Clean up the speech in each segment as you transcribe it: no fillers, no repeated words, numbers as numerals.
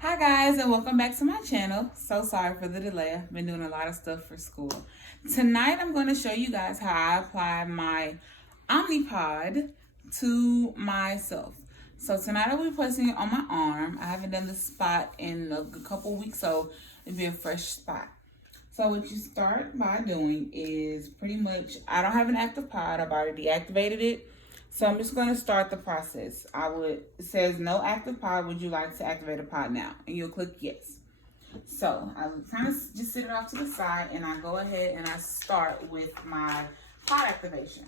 Hi guys, and welcome back to my channel. So sorry for the delay. I've been doing a lot of stuff for school. Tonight I'm going to show you guys how I apply my Omnipod to myself. So tonight I'll be placing it on my arm. I haven't done this spot in a couple weeks, so it'll be a fresh spot. So what you start by doing is pretty much, I don't have an active pod. I've already deactivated it. So I'm just going to start the process. It says no active pod. Would you like to activate a pod now? And you'll click yes. So I kind of just sit it off to the side and I go ahead and I start with my pod activation.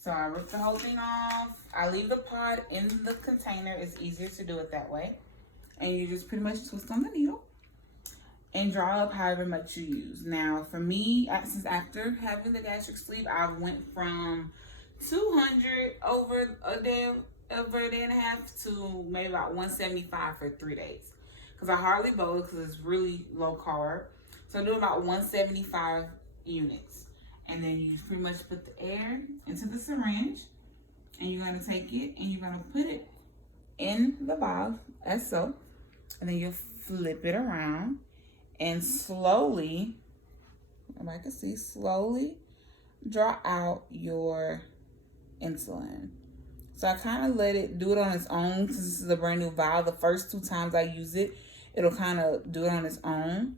So I rip the whole thing off. I leave the pod in the container. It's easier to do it that way. And you just pretty much twist on the needle and draw up however much you use. Now for me, since after having the gastric sleeve, I went from 200 over a day and a half to maybe about 175 for 3 days. Because I hardly bolus because it's really low carb. So I do about 175 units. And then you pretty much put the air into the syringe. And you're going to take it and you're going to put it in the vial as so. And then you'll flip it around. And slowly, I can see, slowly draw out your insulin. So I kind of let it do it on its own because this is a brand new vial. The first 2 times I use it, it'll kind of do it on its own.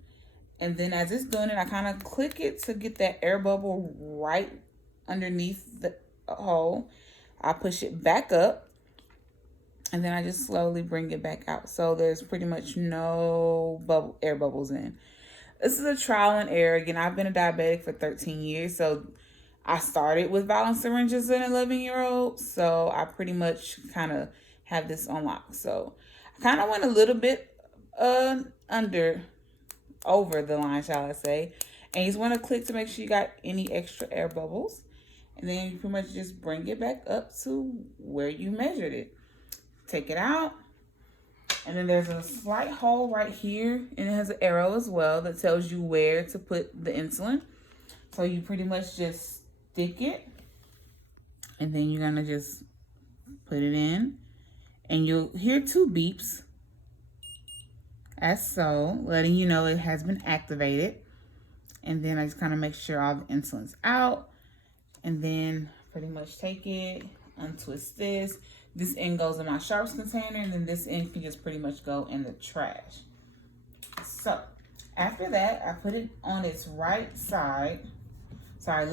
And then as it's doing it, I kind of click it to get that air bubble right underneath the hole. I push it back up and then I just slowly bring it back out. So there's pretty much no air bubbles in. This is a trial and error. Again, I've been a diabetic for 13 years. So I started with vial and syringes as an 11-year-old. So I pretty much kind of have this on lock. So I kind of went a little bit over the line, shall I say. And you just want to click to make sure you got any extra air bubbles. And then you pretty much just bring it back up to where you measured it. Take it out. And then there's a slight hole right here. And it has an arrow as well that tells you where to put the insulin. So you pretty much just stick it. And then you're going to just put it in. And you'll hear 2 beeps. As so, letting you know it has been activated. And then I just kind of make sure all the insulin's out. And then pretty much take it, untwist this. This end goes in my sharps container, and then this end can just pretty much go in the trash. So after that, I put it on its right side. Sorry,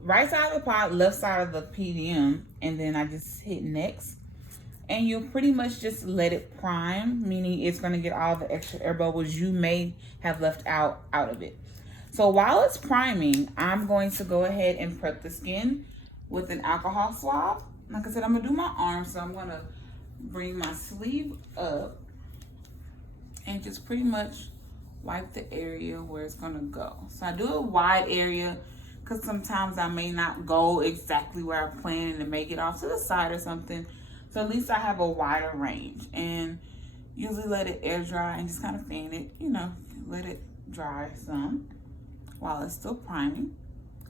right side of the pod, left side of the PDM, and then I just hit next. And you'll pretty much just let it prime, meaning it's going to get all the extra air bubbles you may have left out of it. So while it's priming, I'm going to go ahead and prep the skin with an alcohol swab. Like I said, I'm going to do my arm, so I'm going to bring my sleeve up and just pretty much wipe the area where it's going to go. So I do a wide area because sometimes I may not go exactly where I plan and it may get off to the side or something. So at least I have a wider range. And usually let it air dry and just kind of fan it, let it dry some while it's still priming.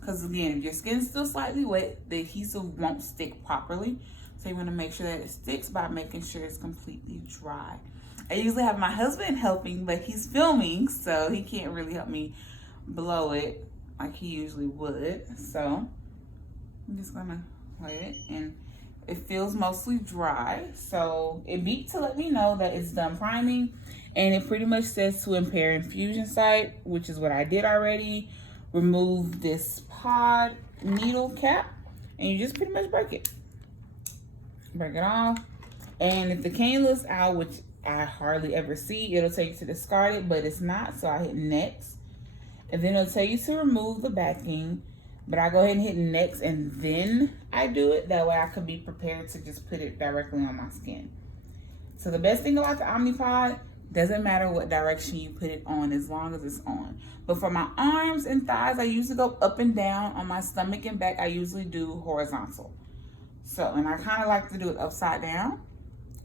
Because again, if your skin's still slightly wet, the adhesive won't stick properly. So you want to make sure that it sticks by making sure it's completely dry. I usually have my husband helping, but he's filming, so he can't really help me blow it like he usually would. So I'm just going to let it, and it feels mostly dry. So it beeped to let me know that it's done priming, and it pretty much says to impair infusion site, which is what I did already. Remove this pod needle cap, and you just pretty much break it off. And if the canula's out, which I hardly ever see, it'll tell you to discard it, but it's not, so I hit next. And then it'll tell you to remove the backing, but I go ahead and hit next, and then I do it. That way I could be prepared to just put it directly on my skin. So the best thing about the Omnipod, doesn't matter what direction you put it on as long as it's on. But for my arms and thighs, I usually go up and down. On my stomach and back, I usually do horizontal. So, and I kind of like to do it upside down.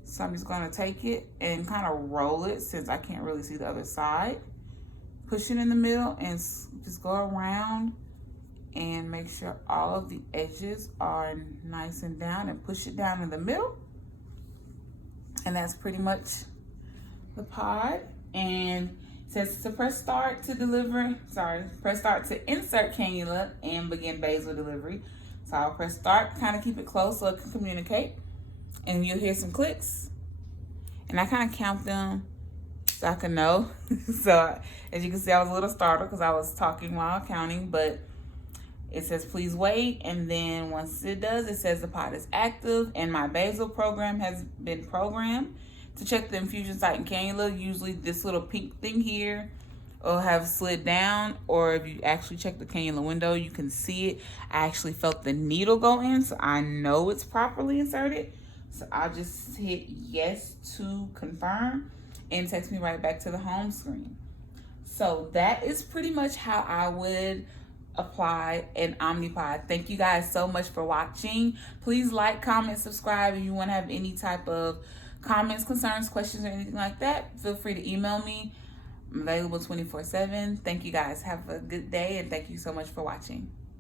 So I'm just going to take it and kind of roll it since I can't really see the other side. Push it in the middle and just go around and make sure all of the edges are nice and down, and push it down in the middle. And that's pretty much the pod, and it says to press start to insert cannula and begin basal delivery. So I'll press start, kind of keep it close so it can communicate, and you'll hear some clicks. And I kind of count them so I can know. So as you can see, I was a little startled because I was talking while counting, but it says please wait, and then once it does, it says the pod is active and my basal program has been programmed. To check the infusion site and cannula, usually this little pink thing here will have slid down, or if you actually check the cannula window, you can see it. I actually felt the needle go in, so I know it's properly inserted. So I'll just hit yes to confirm, and it takes me right back to the home screen. So that is pretty much how I would apply an Omnipod. Thank you guys so much for watching. Please like, comment, subscribe. If you want to have any type of comments, concerns, questions, or anything like that, feel free to email me. I'm available 24/7. Thank you guys. Have a good day, and thank you so much for watching.